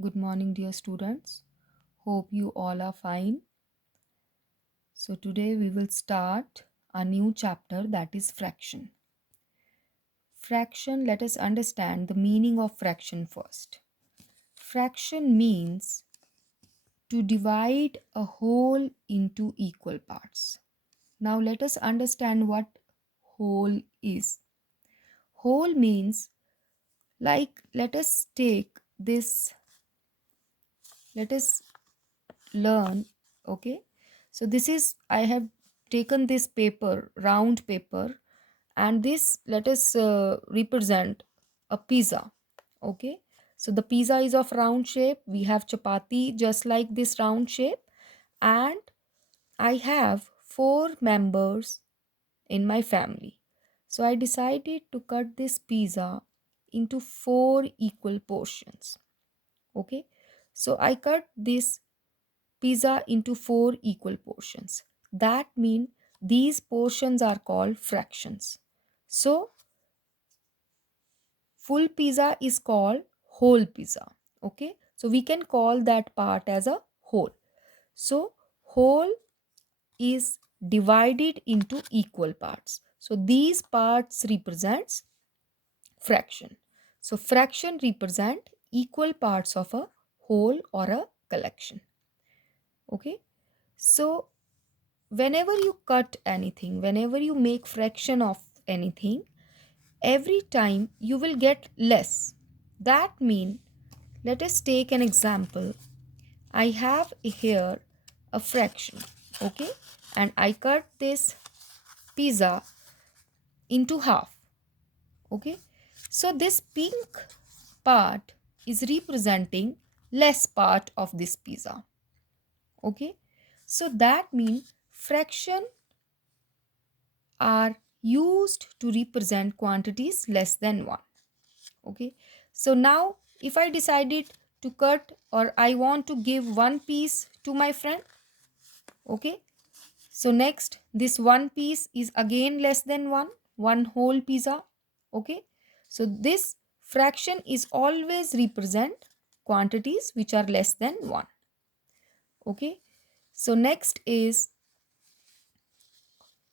Good morning, dear students. Hope you all are fine. So, today we will start a new chapter, that is fraction. Fraction, let us understand the meaning of fraction first. Fraction means to divide a whole into equal parts. Now, let us understand what whole is. Whole means, like, let us take this, let us learn. Okay, so this is, I have taken this paper, round paper, and this, let us represent a pizza. Okay, so the pizza is of round shape. We have chapati just like this round shape, and I have four members in my family. So I decided to cut this pizza into four equal portions. Okay, so I cut this pizza into four equal portions. That means these portions are called fractions. So full pizza is called whole pizza. Okay, so we can call that part as a whole. So whole is divided into equal parts. So these parts represents fraction. So fraction represent equal parts of a whole or a collection. Okay, so whenever you cut anything, whenever you make fraction of anything, every time you will get less. That means, let us take an example. I have here a fraction, okay, and I cut this pizza into half. Okay, so this pink part is representing less part of this pizza. Okay, so that means fraction are used to represent quantities less than 1. Okay, so now if I decided to cut, or I want to give one piece to my friend, okay, so next this one piece is again less than one whole pizza. Okay, so this fraction is always represent quantities which are less than 1. Okay, so next is,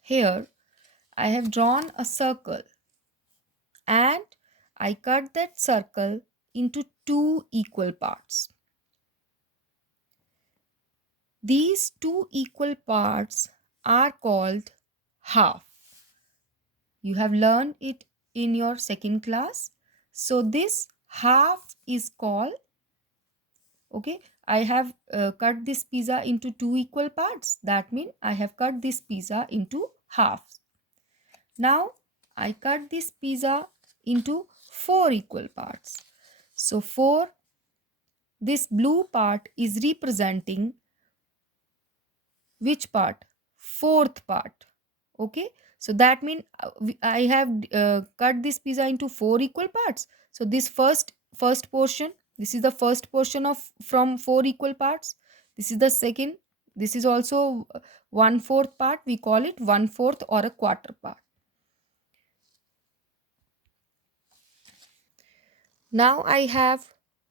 here I have drawn a circle, and I cut that circle into two equal parts. These two equal parts are called half. You have learned it in your second class. So this half is called, okay, I have cut this pizza into two equal parts. That means I have cut this pizza into halves. Now I cut this pizza into four equal parts. So four, this blue part is representing which part? Fourth part. Okay, so that means I have cut this pizza into four equal parts. So this first portion, this is the first portion of from four equal parts. This is the second. This is also one fourth part. We call it one fourth or a quarter part. Now I have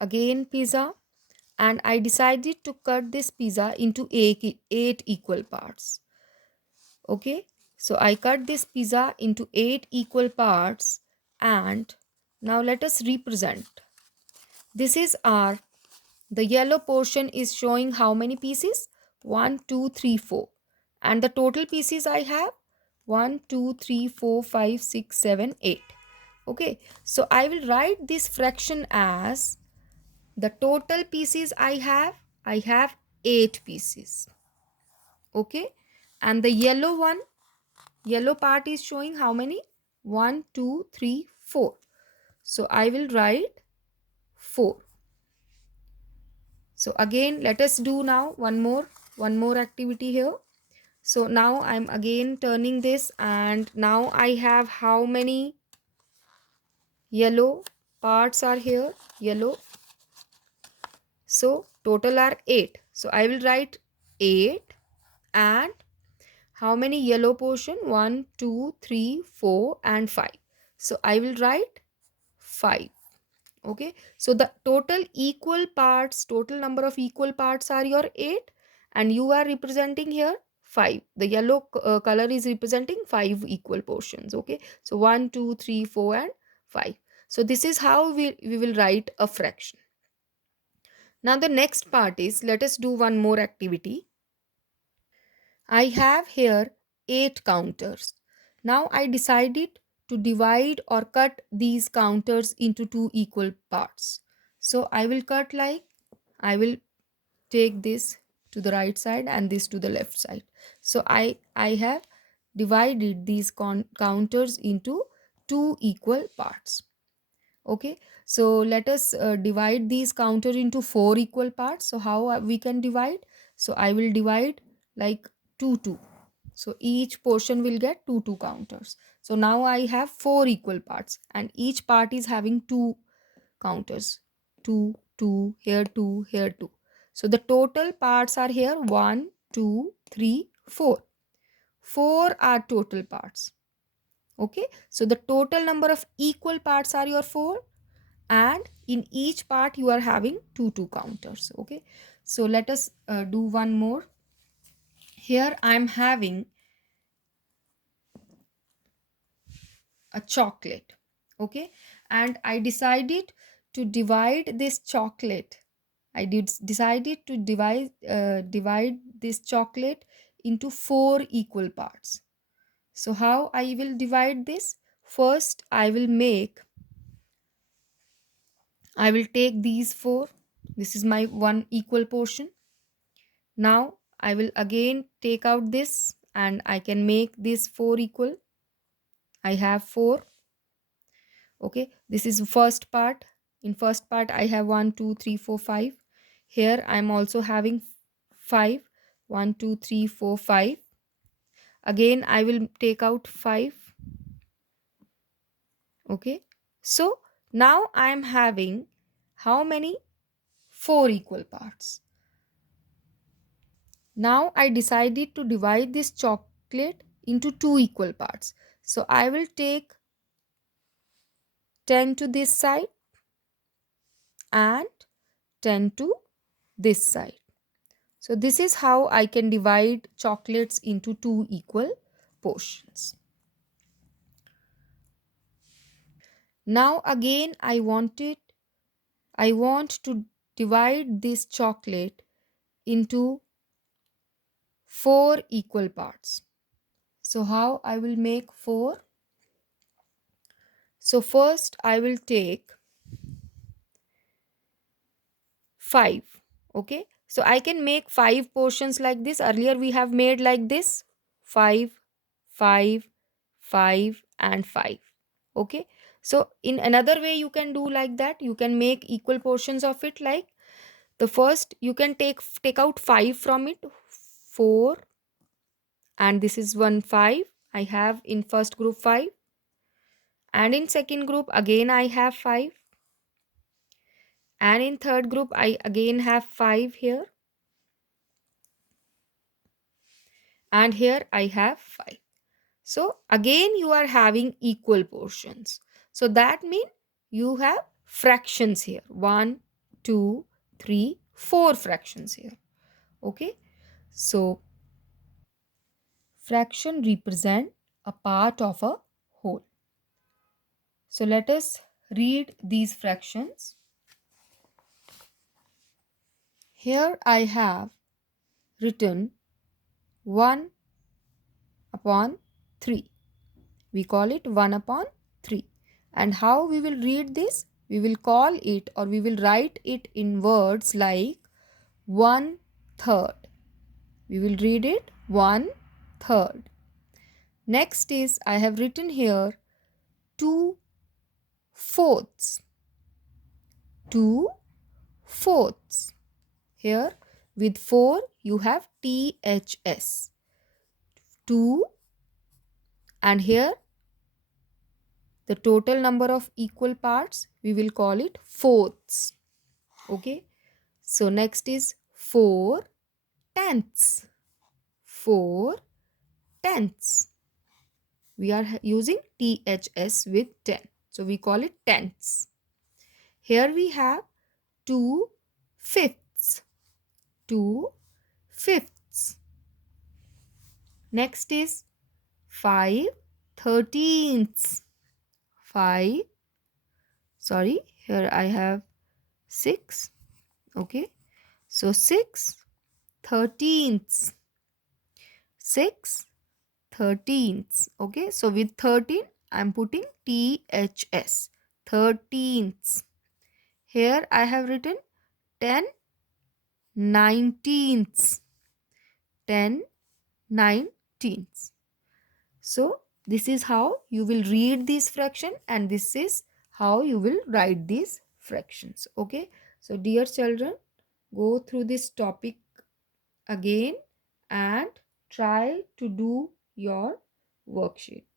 again pizza, and I decided to cut this pizza into eight equal parts. Okay, so I cut this pizza into eight equal parts, and now let us represent. This is our, the yellow portion is showing how many pieces? 1, 2, 3, 4. And the total pieces I have 1, 2, 3, 4, 5, 6, 7, 8. Okay, so I will write this fraction as the total pieces I have 8 pieces. Okay, and the yellow one, yellow part is showing how many? 1, 2, 3, 4. So I will write 4. So again, let us do now one more activity here. So now I'm again turning this, and now I have how many yellow parts are here? Yellow. So total are 8. So I will write 8, and how many yellow portion? 1, 2, 3, 4 and 5. So I will write 5. Okay, so the total number of equal parts are your 8, and you are representing here 5. The yellow color is representing 5 equal portions. Okay, so 1, 2, 3, 4, and 5. So this is how we will write a fraction. Now the next part is, let us do one more activity. I have here 8 counters. Now I decided to divide or cut these counters into two equal parts. So I will cut like, I will take this to the right side and this to the left side. So I have divided these counters into two equal parts. Okay, so let us divide these counter into four equal parts. So how we can divide? So I will divide like 2 2. So each portion will get 2 2 counters. So now I have four equal parts, and each part is having two counters. 2 2, here 2, here 2. So the total parts are here 1 2 3 4. 4 are total parts. Okay, so the total number of equal parts are your 4, and in each part you are having 2 2 counters. Okay, so let us do one more. Here I am having a chocolate. Okay, and I decided to divide this chocolate. Decided to divide this chocolate into four equal parts. So how I will divide this? First I will take these four. This is my one equal portion. Now I will again take out this, and I can make this 4 equal. I have 4. Okay, this is first part. In first part I have 1 2 3 4 5. Here I am also having 5. 1 2 3 4 5. Again I will take out 5. Okay, so now I am having how many? 4 equal parts. Now I decided to divide this chocolate into two equal parts. So I will take 10 to this side and 10 to this side. So this is how I can divide chocolates into two equal portions. Now again I want to divide this chocolate into four equal parts. So how I will make 4? So first I will take 5. Okay, so I can make 5 portions like this. Earlier we have made like this: 5 5 5 and 5. Okay, so in another way you can do like that. You can make equal portions of it. Like, the first you can take out 5 from it. 4, and this is 1 5. I have in first group 5, and in second group again I have 5, and in third group I again have 5 here, and here I have 5. So again you are having equal portions. So that means you have fractions here. 1 2 3 4 fractions here. Okay, so fraction represent a part of a whole. So let us read these fractions. Here I have written 1 upon 3. We call it 1 upon 3. And how we will read this? We will call it, or we will write it in words like 1/3. We will read it 1/3. Next is, I have written here 2/4. 2/4. Here with 4 you have THS. 2, and here the total number of equal parts, we will call it fourths. Okay, so next is 4/10. 4/10. We are using THS with 10, so we call it tenths. Here we have 2 fifths. 2 fifths. Next is 5 thirteenths. 5, sorry, here I have 6. Okay, so 6 thirteenths. 6 thirteenths. Okay, so with 13 I'm putting THS. Thirteenths. Here I have written 10 nineteenths. 10 nineteenths. So this is how you will read this fraction, and this is how you will write these fractions. Okay, so dear children, go through this topic again and try to do your worksheet.